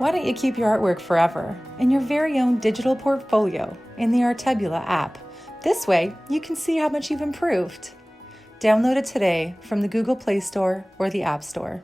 Why don't you keep your artwork forever in your very own digital portfolio in the Artebula app? This way, you can see how much you've improved. Download it today from the Google Play Store or the App Store.